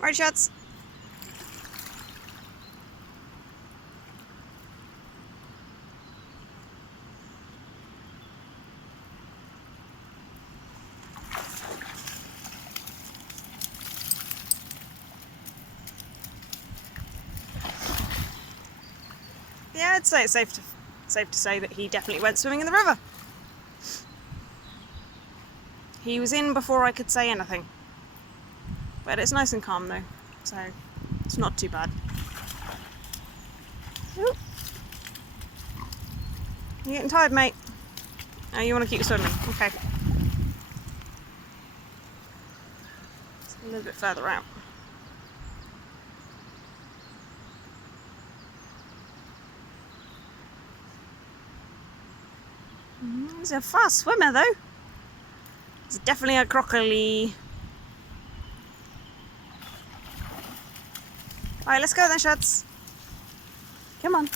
Right, Shads? Yeah, I'd say it's safe to say that he definitely went swimming in the river. He was in before I could say anything. But it's nice and calm though, so it's not too bad. Ooh. You getting tired, mate? Oh, you want to keep swimming? Okay. It's a little bit further out. He's a fast swimmer though. He's definitely a crocodile. Alright, let's go then, Shads. Come on.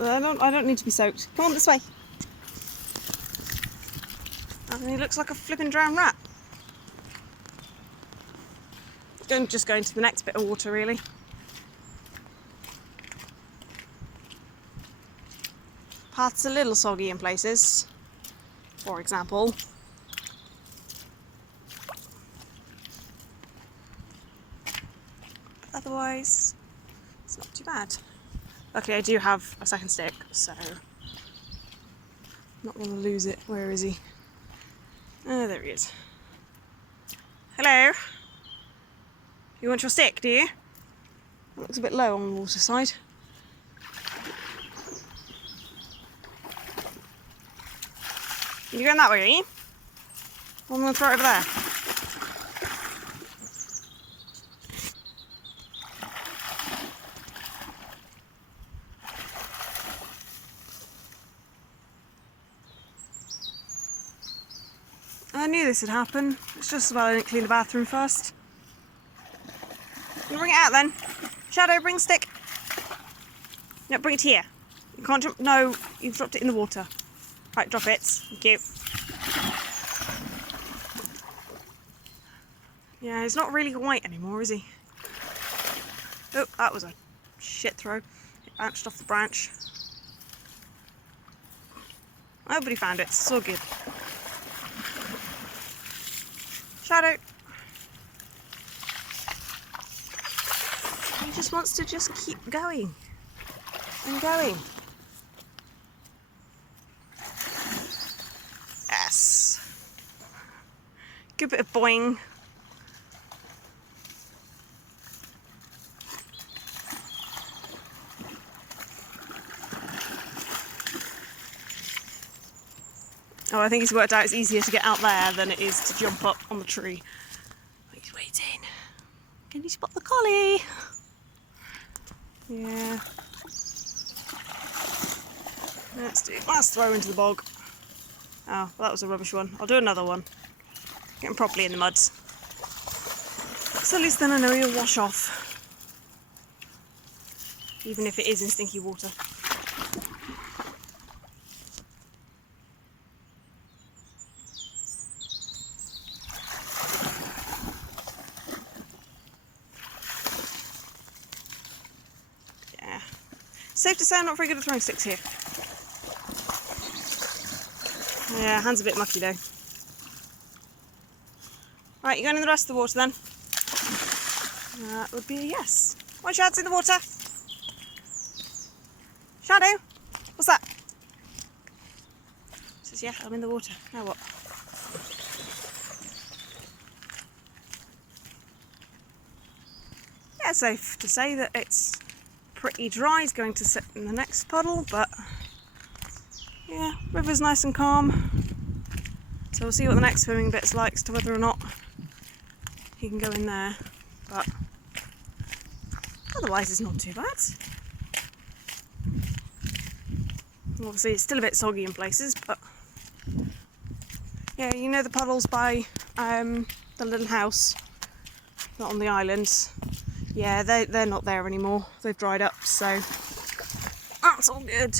I don't need to be soaked. Come on this way. And he looks like a flipping drowned rat. Just go into the next bit of water really. Path's a little soggy in places, for example. Otherwise, it's not too bad. Luckily I do have a second stick, so I'm not going to lose it. Where is he? Oh, there he is. Hello. You want your stick, do you? It looks a bit low on the water side. You're going that way, are you? Well, I'm going to throw it over there. I knew this would happen. It's just as well I didn't clean the bathroom first. You bring it out then. Shadow, bring the stick. No, bring it here. You can't jump. No, you've dropped it in the water. Right, drop it. Thank you. Yeah, he's not really white anymore, is he? Oh, that was a shit throw. It bounced off the branch. Nobody found it. It's all good. Shadow. He just wants to just keep going and going. Yes. Good bit of boing. Oh, I think he's worked out it's easier to get out there than it is to jump up on the tree. He's waiting. Can you spot the collie? Yeah. Let's do last throw into the bog. Oh, well, that was a rubbish one. I'll do another one. Get him properly in the muds. So at least then I know he'll wash off. Even if it is in stinky water. Yeah. Safe to say I'm not very good at throwing sticks here. Yeah, hand's a bit mucky though. Right, you going in the rest of the water then? That would be a yes. One Shad's in the water. Shadow, what's that? He says, yeah, I'm in the water. Now what? Yeah, safe to say that it's pretty dry. He's going to sit in the next puddle, but yeah, river's nice and calm. So we'll see what the next swimming bit's like as to whether or not he can go in there. But otherwise it's not too bad. Obviously it's still a bit soggy in places, but yeah, you know the puddles by the little house, not on the islands. Yeah, they're not there anymore. They've dried up, so that's all good.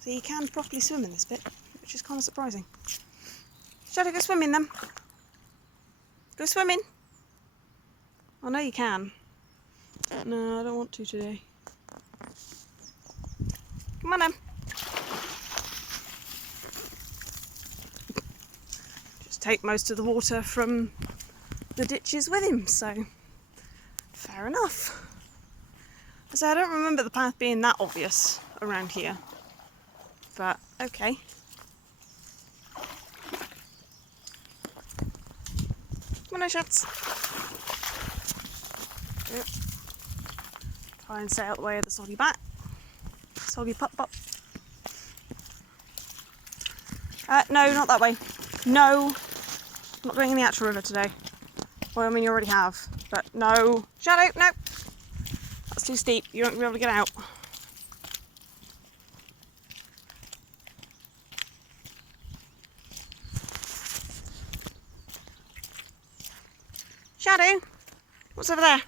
So you can properly swim in this bit, which is kind of surprising. Shadow, go swimming then. Go swimming. I know you can. No, I don't want to today. Come on then. Just take most of the water from the ditches with him, so fair enough. So I don't remember the path being that obvious around here, but okay. Come on, shots. Yep. Try and stay out the way of the soggy bat. Soggy pop pop. No, not that way. No, I'm not going in the actual river today. Well, I mean, you already have, but no. Shadow, no. That's too steep. You won't be able to get out. Shadow, what's over there?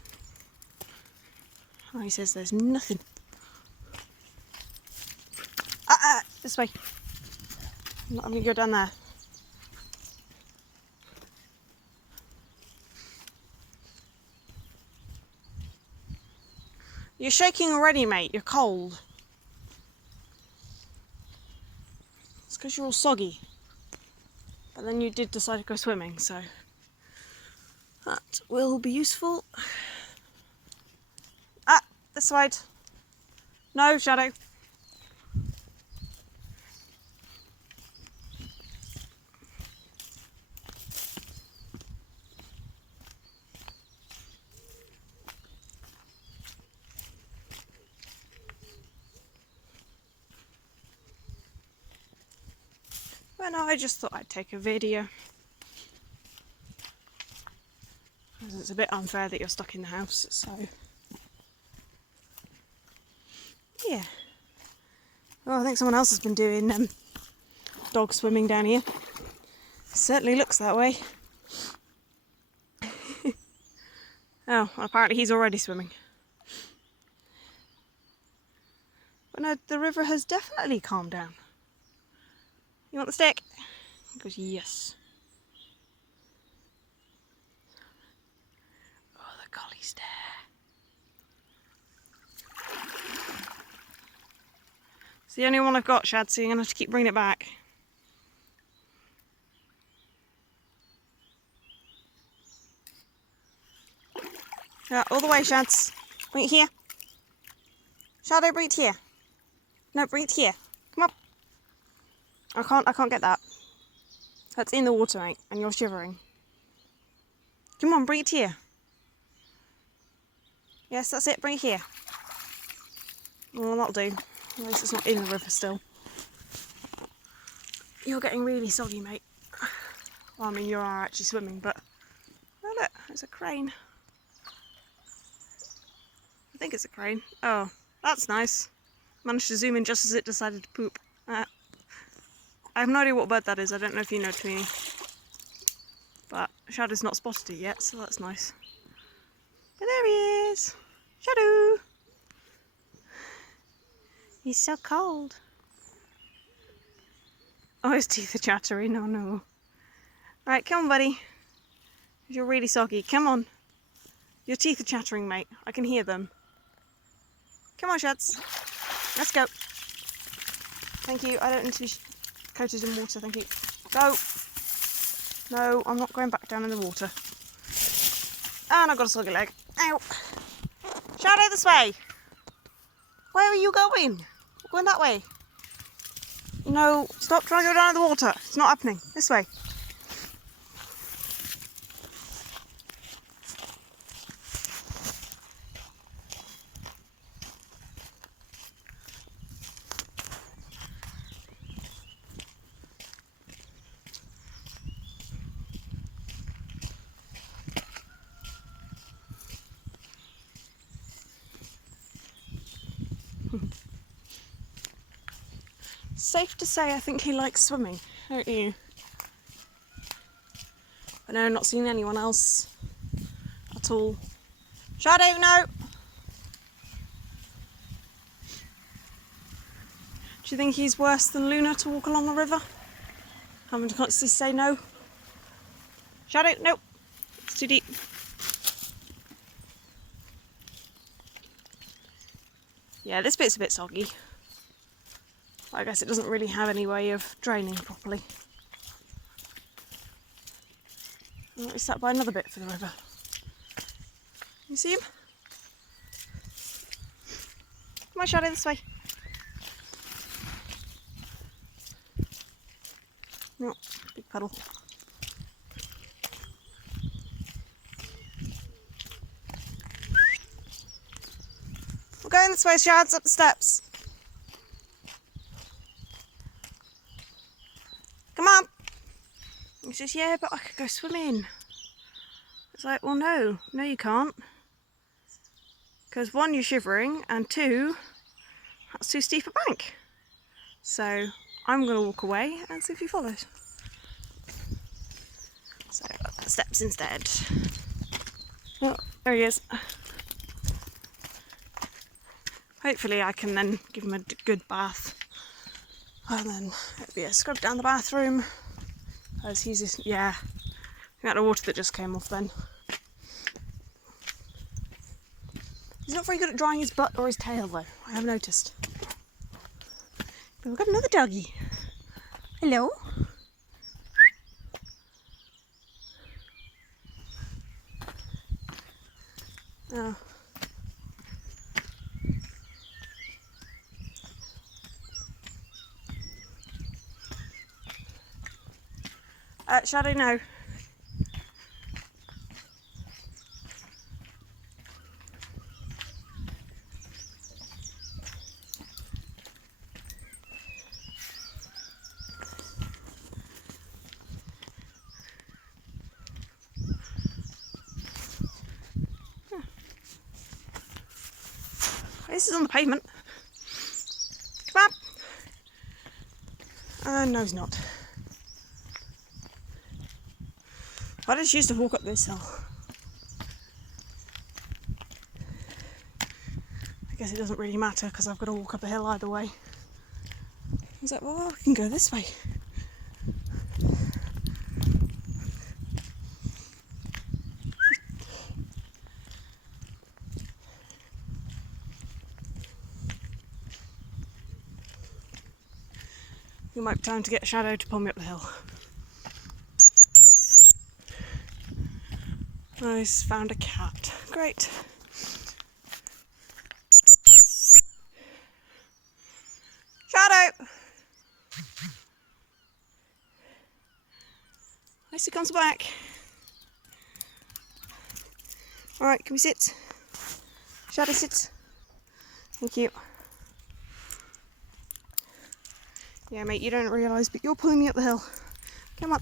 Oh, he says there's nothing. This way. I'm going to go down there. You're shaking already, mate. You're cold. It's because you're all soggy. But then you did decide to go swimming, so that will be useful. This side. No, Shadow. Well, no, I just thought I'd take a video. Because it's a bit unfair that you're stuck in the house, so yeah. Well, I think someone else has been doing dog swimming down here. Certainly looks that way. Oh, well, apparently he's already swimming. But no, the river has definitely calmed down. You want the stick? He goes, yes. Oh, the collie's there. It's the only one I've got, Shad, so you're going to have to keep bringing it back. Yeah, all the way, Shads. Bring it here. Shadow, bring it here. No, bring it here. Come up. I can't get that. That's in the water, mate, and you're shivering. Come on, bring it here. Yes, that's it, bring it here. Well, that'll do. At least it's not in the river still. You're getting really soggy, mate. Well, I mean, you are actually swimming, but... Oh, look, it's a crane. I think it's a crane. Oh, that's nice. Managed to zoom in just as it decided to poop. I have no idea what bird that is. I don't know if you know, Tweenie. But Shadow's not spotted it yet, so that's nice. But there he is! Shadow! He's so cold. Oh, his teeth are chattering. Oh no. Right, come on, buddy. You're really soggy. Come on. Your teeth are chattering, mate. I can hear them. Come on, Shads. Let's go. Thank you. I don't need to be coated in water, thank you. Go! No, I'm not going back down in the water. And I've got a soggy leg. Ow! Shadow, this way! Where are you going? Going that way. No, stop trying to go down in the water. It's not happening. This way. Safe to say I think he likes swimming, don't you? But no, not seen anyone else at all. Shadow, no! Do you think he's worse than Luna to walk along the river? Having to constantly say no? Shadow, nope. It's too deep. Yeah, this bit's a bit soggy. I guess it doesn't really have any way of draining properly. It's sat by another bit for the river. You see him? Come on, Shadow, this way. No, big puddle. We're going this way, Shads, up the steps. Come on. He says, yeah, but I could go swimming. It's like, well, no, you can't. Because one, you're shivering, and two, that's too steep a bank. So I'm going to walk away and see if you follow. So up the steps instead. Oh, there he is. Hopefully I can then give him a good bath. And then it'll be a scrub down the bathroom. As he's just, yeah, the amount of water that just came off then. He's not very good at drying his butt or his tail though, I have noticed. But we've got another doggy. Hello. Oh. Shadow, no. This is on the pavement. Come on. No, he's not. I just used to walk up this hill. I guess it doesn't really matter because I've got to walk up a hill either way. I was like, well, I can go this way. It might be time to get a Shadow to pull me up the hill. Oh, he's found a cat. Great. Shadow! Nice, he comes back. Alright, can we sit? Shadow, sit. Thank you. Yeah, mate, you don't realise, but you're pulling me up the hill. Come on.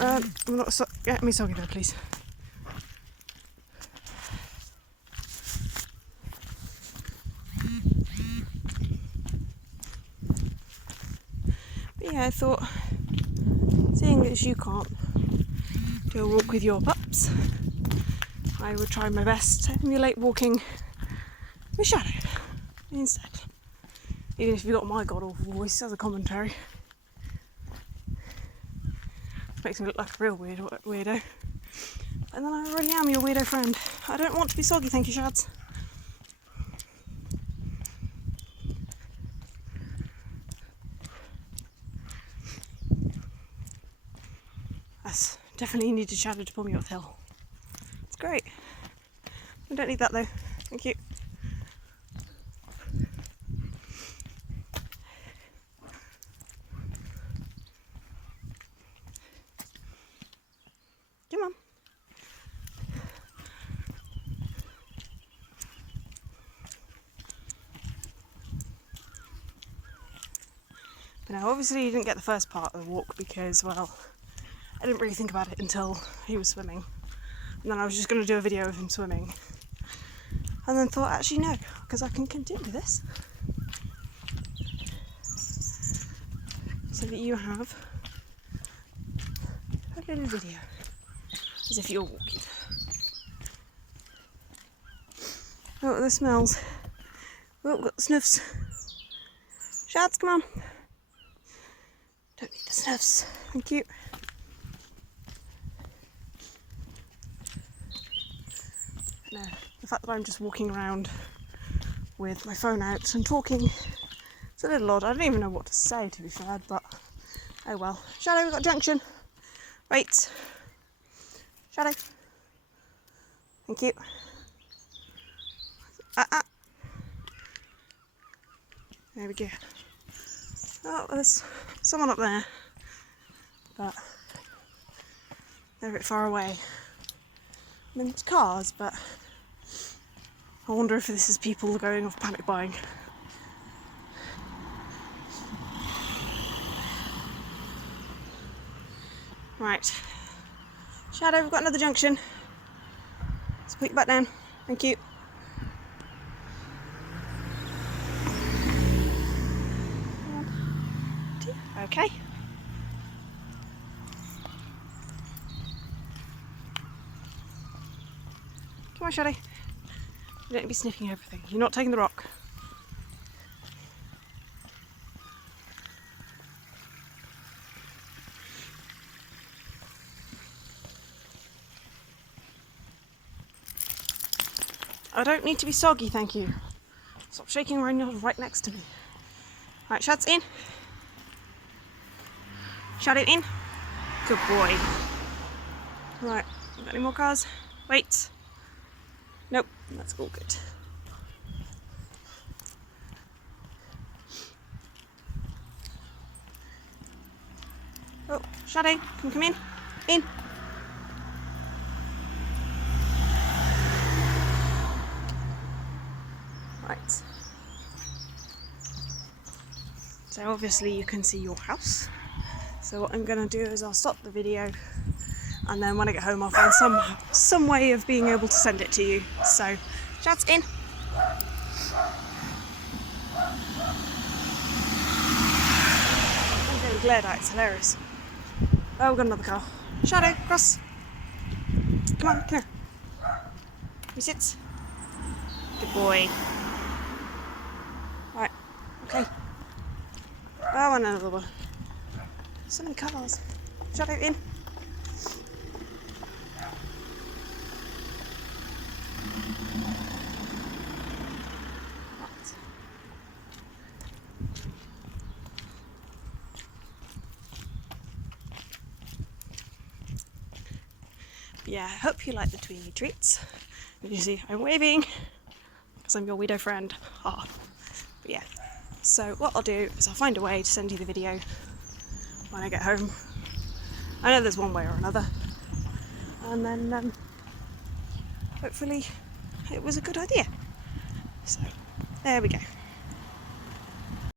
I'm not get me soggy though, please. But yeah, I thought, seeing as you can't do a walk with your pups, I would try my best to emulate walking with Shadow instead. Even if you've got my god awful voice as a commentary. It makes me look like a real weirdo. And then I already am your weirdo friend. I don't want to be soggy, thank you, Shads. That's definitely needed Shadow to pull me up the hill. It's great. I don't need that though. Thank you. Come on. But now, obviously, you didn't get the first part of the walk because, well, I didn't really think about it until he was swimming. And then I was just going to do a video of him swimming. And then thought, actually, no, because I can continue this. So that you have a little video. As if you're walking. Oh, the smells. Oh, we've got the sniffs. Shads, come on. Don't need the sniffs. Thank you. No, the fact that I'm just walking around with my phone out and talking, it's a little odd. I don't even know what to say, to be fair, but oh well. Shadow, we've got a junction. Wait. Shadow. Thank you. There we go. Oh, there's someone up there, but they're a bit far away. I mean, there's cars, but I wonder if this is people going off panic buying. Right. Shadow, we've got another junction. Let's put you back down. Thank you. Okay. Come on, Shadow. You don't be sniffing everything. You're not taking the rock. I don't need to be soggy, thank you. Stop shaking around, you're right next to me. Right, Shad's in. Shadow in. Good boy. Right, got any more cars? Wait. Nope, that's all good. Oh, Shadow, can you come in? In. Right. So obviously you can see your house. So what I'm going to do is I'll stop the video, and then when I get home I'll find some way of being able to send it to you. So, Shad's in. I'm getting glared at, it's hilarious. Oh, we've got another car. Shadow, cross. Come on, come here. We sit. Good boy. Right, okay. Oh, and another one. So many cars. Shadow in. Yeah, I hope you like the Tweeny treats. You see, I'm waving because I'm your weirdo friend. Ah, but yeah. So what I'll do is I'll find a way to send you the video when I get home. I know there's one way or another, and then hopefully it was a good idea. So there we go.